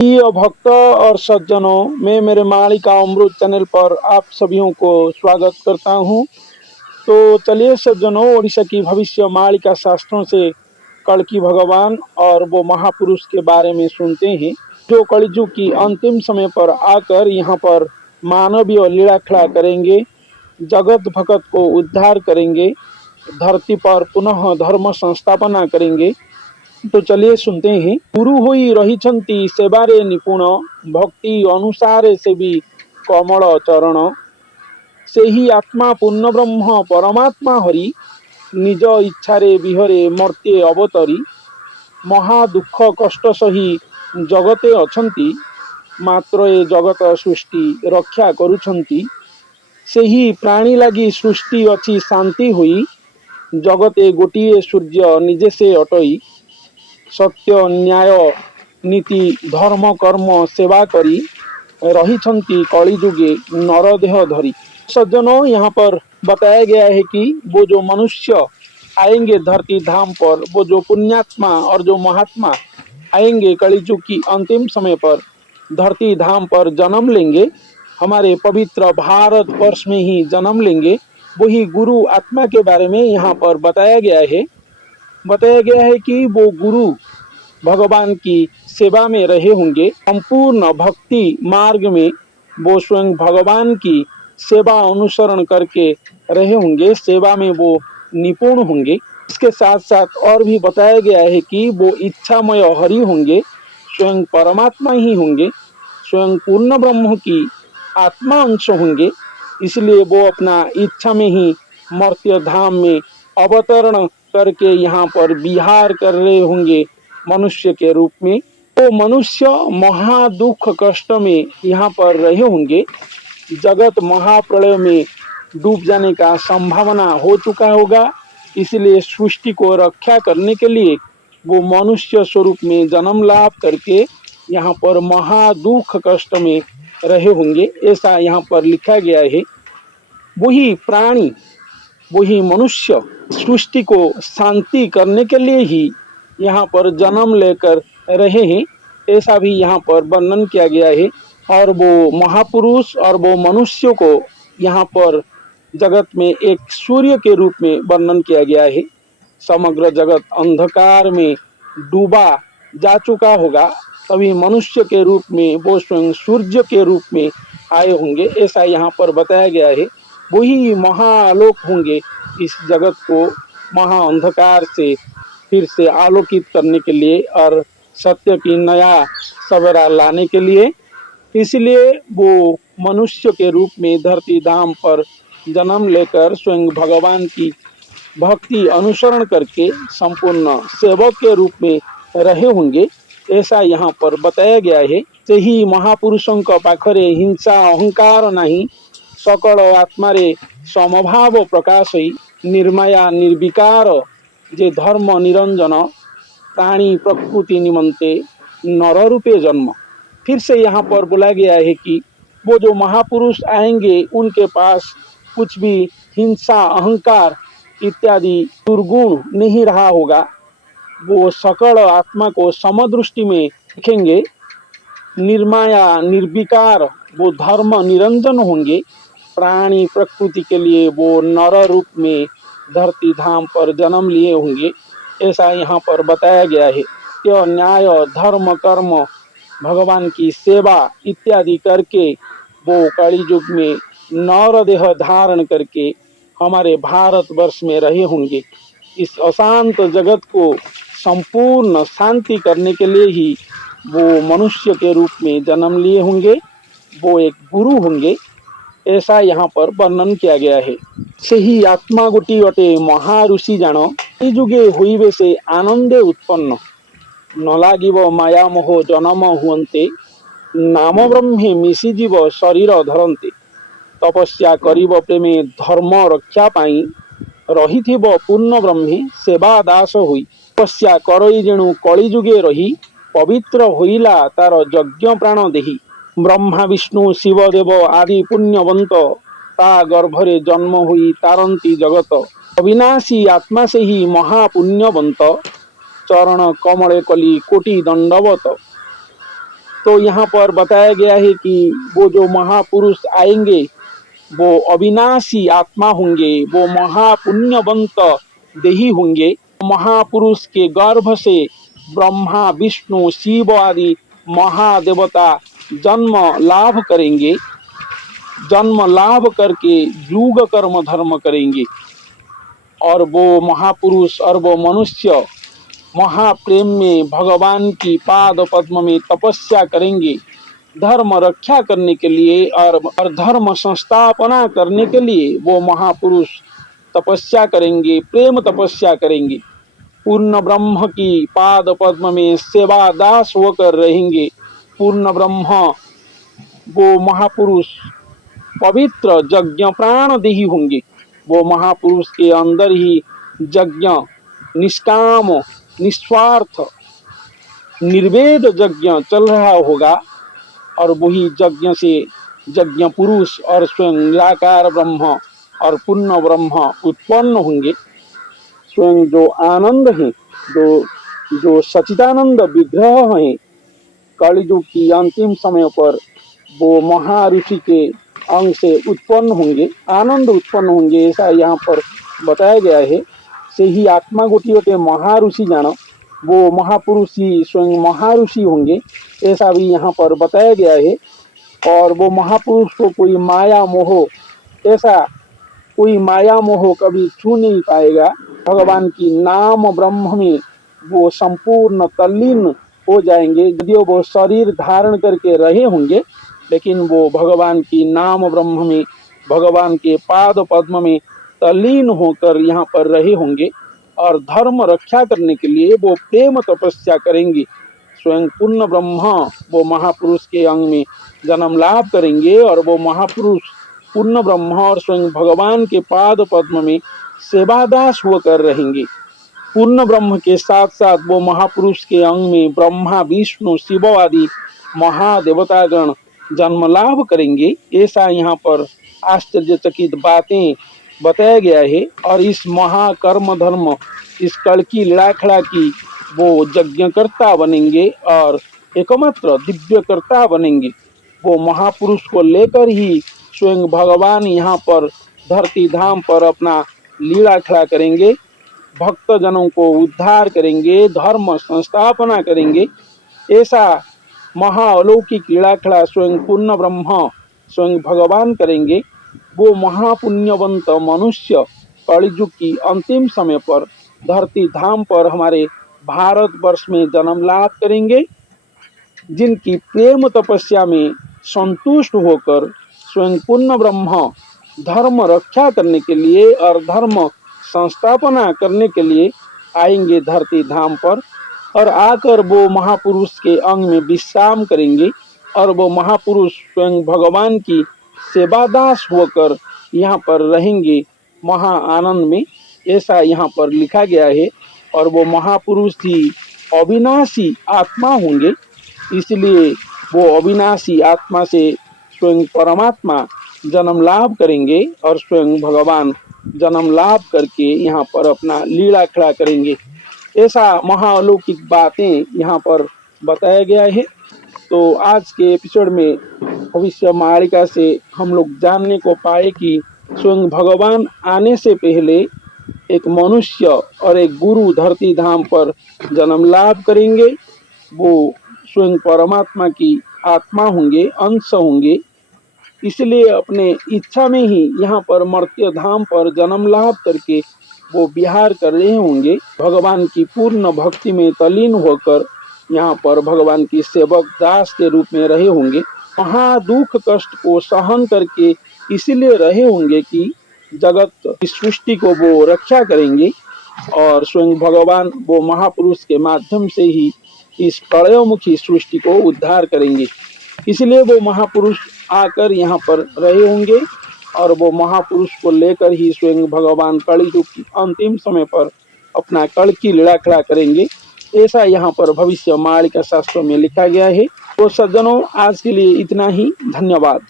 प्रिय भक्त और सज्जनों, मैं मेरे मालिका अमृत चैनल पर आप सभी को स्वागत करता हूं। तो चलिए सज्जनों, ओडिशा की भविष्य मालिका शास्त्रों से कल्कि भगवान और वो महापुरुष के बारे में सुनते हैं जो कलिजुग की अंतिम समय पर आकर यहाँ पर मानवीय लीला खड़ा करेंगे, जगत भगत को उद्धार करेंगे, धरती पर पुनः धर्म संस्थापना करेंगे। तो चलिए सुनते हैं। गुरु होई रहिछंती सेवारे निपुण, भक्ति अनुसारे सेवी कमल चरण। से ही आत्मा पूर्ण ब्रह्म परमात्मा हरि, निज इच्छारे विहरे मर्त्ये अवतरी। महा दुख कष्ट सही जगते अछंती, मात्र ए जगत सृष्टि रक्षा करुछंती। से ही प्राणी लागी सृष्टि अछि शांति हुई, जगते गोटिए सूर्य निजे से अटई। सत्य न्याय नीति धर्म कर्म सेवा करी, रहिछंती कलिजुगे नरदेह धरी। सज्जनों, यहाँ पर बताया गया है कि वो जो मनुष्य आएंगे धरती धाम पर, वो जो पुण्यात्मा और जो महात्मा आएंगे कलिजुग की अंतिम समय पर धरती धाम पर जन्म लेंगे, हमारे पवित्र भारत वर्ष में ही जन्म लेंगे। वही गुरु आत्मा के बारे में यहाँ पर बताया गया है। कि वो गुरु भगवान की सेवा में रहे होंगे, संपूर्ण भक्ति मार्ग में वो स्वयं भगवान की सेवा अनुसरण करके रहे होंगे, सेवा में वो निपुण होंगे। इसके साथ साथ और भी बताया गया है कि वो इच्छामय हरि होंगे, स्वयं परमात्मा ही होंगे, स्वयं पूर्ण ब्रह्म की आत्मा अंश होंगे। इसलिए वो अपना इच्छा में ही मर्त्य धाम में अवतरण करके यहाँ पर विहार कर रहे होंगे मनुष्य के रूप में। तो मनुष्य महा दुख कष्ट में यहाँ पर रहे होंगे। जगत महाप्रलय में डूब जाने का संभावना हो चुका होगा, इसलिए सृष्टि को रक्षा करने के लिए वो मनुष्य स्वरूप में जन्म लाभ करके यहाँ पर महा दुख कष्ट में रहे होंगे, ऐसा यहाँ पर लिखा गया है। वही प्राणी, वही मनुष्य सृष्टि को शांति करने के लिए ही यहाँ पर जन्म लेकर रहे हैं, ऐसा भी यहाँ पर वर्णन किया गया है। और वो महापुरुष और वो मनुष्य को यहाँ पर जगत में एक सूर्य के रूप में वर्णन किया गया है। समग्र जगत अंधकार में डूबा जा चुका होगा, तभी मनुष्य के रूप में वो स्वयं सूर्य के रूप में आए होंगे, ऐसा यहाँ पर बताया गया है। वही महाआलोक होंगे, इस जगत को महा अंधकार से फिर से आलोकित करने के लिए और सत्य की नया सवेरा लाने के लिए। इसलिए वो मनुष्य के रूप में धरती धाम पर जन्म लेकर स्वयं भगवान की भक्ति अनुसरण करके संपूर्ण सेवक के रूप में रहे होंगे, ऐसा यहाँ पर बताया गया है। से ही महापुरुषों का पाखरे हिंसा अहंकार नहीं, सकल आत्मारे समभाव प्रकाश ही। निर्माया निर्विकार जे धर्म निरंजन, प्राणी प्रकृति निमंते नर रूपे जन्म। फिर से यहाँ पर बोला गया है कि वो जो महापुरुष आएंगे उनके पास कुछ भी हिंसा अहंकार इत्यादि दुर्गुण नहीं रहा होगा। वो सकल आत्मा को समदृष्टि में देखेंगे। निर्माया निर्विकार वो धर्म निरंजन होंगे। प्राणी प्रकृति के लिए वो नर रूप में धरती धाम पर जन्म लिए होंगे, ऐसा यहाँ पर बताया गया है। यह न्याय धर्म कर्म भगवान की सेवा इत्यादि करके वो कलियुग में नर देह धारण करके हमारे भारत वर्ष में रहे होंगे। इस अशांत जगत को संपूर्ण शांति करने के लिए ही वो मनुष्य के रूप में जन्म लिए होंगे, वो एक गुरु होंगे, ऐसा यहाँ पर वर्णन किया गया है। से ही आत्मा गोटी अटे महाऋषि जान, युगे हुईबे से आनंदे उत्पन्न। न लागिब माया मोह जन्म हुअन्ते, नाम ब्रह्मे मिशिजीव शरीर धरन्ते। तपस्या करिब प्रेमे धर्म रक्षा पाई, रहिथिब पूर्ण ब्रह्मे सेवा दास होई। तपस्या करई जेणु कलिजुगे रही, पवित्र होइला तार यज्ञ प्राण देही। ब्रह्मा विष्णु शिवदेव आदि पुण्यवंत, ता गर्भरे जन्म हुई तारंती जगत। अविनाशी आत्मा से ही महापुण्यवंत, चरण कमले कली कोटि दंडवत। तो यहाँ पर बताया गया है कि वो जो महापुरुष आएंगे वो अविनाशी आत्मा होंगे, वो महापुण्यवंत देही होंगे। महापुरुष के गर्भ से ब्रह्मा विष्णु शिव आदि महादेवता जन्म लाभ करेंगे। जन्म लाभ करके युग कर्म धर्म करेंगे और वो महापुरुष और वो मनुष्य महाप्रेम में भगवान की पाद पद्म में तपस्या करेंगे धर्म रक्षा करने के लिए और धर्म संस्थापना करने के लिए। वो महापुरुष तपस्या करेंगे, प्रेम तपस्या करेंगे, पूर्ण ब्रह्म की पाद पद्म में सेवा दास होकर रहेंगे। पूर्ण ब्रह्म वो महापुरुष पवित्र यज्ञ प्राण देही होंगे। वो महापुरुष के अंदर ही यज्ञ निष्काम निस्वार्थ निर्वेद यज्ञ चल रहा होगा और वही यज्ञ से यज्ञ पुरुष और स्वयं निराकार ब्रह्म और पूर्ण ब्रह्म उत्पन्न होंगे। स्वयं जो आनंद है, जो सचिदानंद विग्रह है, कलियुग की अंतिम समय पर वो महाऋषि के अंग से उत्पन्न होंगे, आनंद उत्पन्न होंगे, ऐसा यहाँ पर बताया गया है। से ही आत्मा गोटी महाऋषि जान, वो महापुरुष ही स्वयं महाऋषि होंगे, ऐसा भी यहाँ पर बताया गया है। और वो महापुरुष को कोई माया मोह, ऐसा कोई माया मोह कभी छू नहीं पाएगा। भगवान की नाम ब्रह्म में वो संपूर्ण तल्लीन हो जाएंगे। यदि वो शरीर धारण करके रहे होंगे, लेकिन वो भगवान की नाम ब्रह्म में भगवान के पाद पद्म में तल्लीन होकर यहाँ पर रहे होंगे और धर्म रक्षा करने के लिए वो प्रेम तपस्या करेंगे। स्वयं पूर्ण ब्रह्म वो महापुरुष के अंग में जन्म लाभ करेंगे और वो महापुरुष पूर्ण ब्रह्म और स्वयं भगवान के पाद पद्म में सेवादास होकर रहेंगे। पूर्ण ब्रह्म के साथ साथ वो महापुरुष के अंग में ब्रह्मा विष्णु शिव आदि महादेवतागण जन्म लाभ करेंगे। ऐसा यहाँ पर आश्चर्यचकित बातें बताया गया है। और इस महाकर्म धर्म, इस कड़की लड़ाखड़ा की वो यज्ञकर्ता बनेंगे और एकमात्र दिव्यकर्ता बनेंगे। वो महापुरुष को लेकर ही स्वयं भगवान यहाँ पर धरती धाम पर अपना लीला खड़ा करेंगे, भक्त जनों को उद्धार करेंगे, धर्म संस्थापना करेंगे। ऐसा महाअलौकिक लीला खड़ा स्वयं पूर्ण ब्रह्म स्वयं भगवान करेंगे। वो महापुण्यवंत मनुष्य कलियुग की अंतिम समय पर धरती धाम पर हमारे भारतवर्ष में जन्म लाभ करेंगे, जिनकी प्रेम तपस्या में संतुष्ट होकर स्वयं पूर्ण ब्रह्म धर्म रक्षा करने के लिए और धर्म संस्थापना करने के लिए आएंगे धरती धाम पर। और आकर वो महापुरुष के अंग में विश्राम करेंगे और वो महापुरुष स्वयं भगवान की सेवादास होकर यहाँ पर रहेंगे महा आनंद में। ऐसा यहाँ पर लिखा गया है। और वो महापुरुष ही अविनाशी आत्मा होंगे, इसलिए वो अविनाशी आत्मा से स्वयं परमात्मा जन्म लाभ करेंगे और स्वयं भगवान जन्म लाभ करके यहाँ पर अपना लीला खड़ा करेंगे। ऐसा महाअलौकिक बातें यहाँ पर बताया गया है। तो आज के एपिसोड में भविष्य मालिका से हम लोग जानने को पाए कि स्वयं भगवान आने से पहले एक मनुष्य और एक गुरु धरती धाम पर जन्म लाभ करेंगे। वो स्वयं परमात्मा की आत्मा होंगे, अंश होंगे, इसलिए अपने इच्छा में ही यहाँ पर मर्त्य धाम पर जन्म लाभ करके वो विहार कर रहे होंगे। भगवान की पूर्ण भक्ति में तल्लीन होकर यहाँ पर भगवान की सेवक दास के रूप में रहे होंगे। वहाँ दुख कष्ट को सहन करके इसीलिए रहे होंगे कि जगत की सृष्टि को वो रक्षा करेंगे और स्वयं भगवान वो महापुरुष के माध्यम से ही इस प्रलयमुखी सृष्टि को उद्धार करेंगे। इसलिए वो महापुरुष आकर यहाँ पर रहे होंगे और वो महापुरुष को लेकर ही स्वयं भगवान कलियुग की अंतिम समय पर अपना कल की लीला खड़ा करेंगे। ऐसा यहाँ पर भविष्य मालिका शास्त्रों में लिखा गया है। तो सज्जनों, आज के लिए इतना ही। धन्यवाद।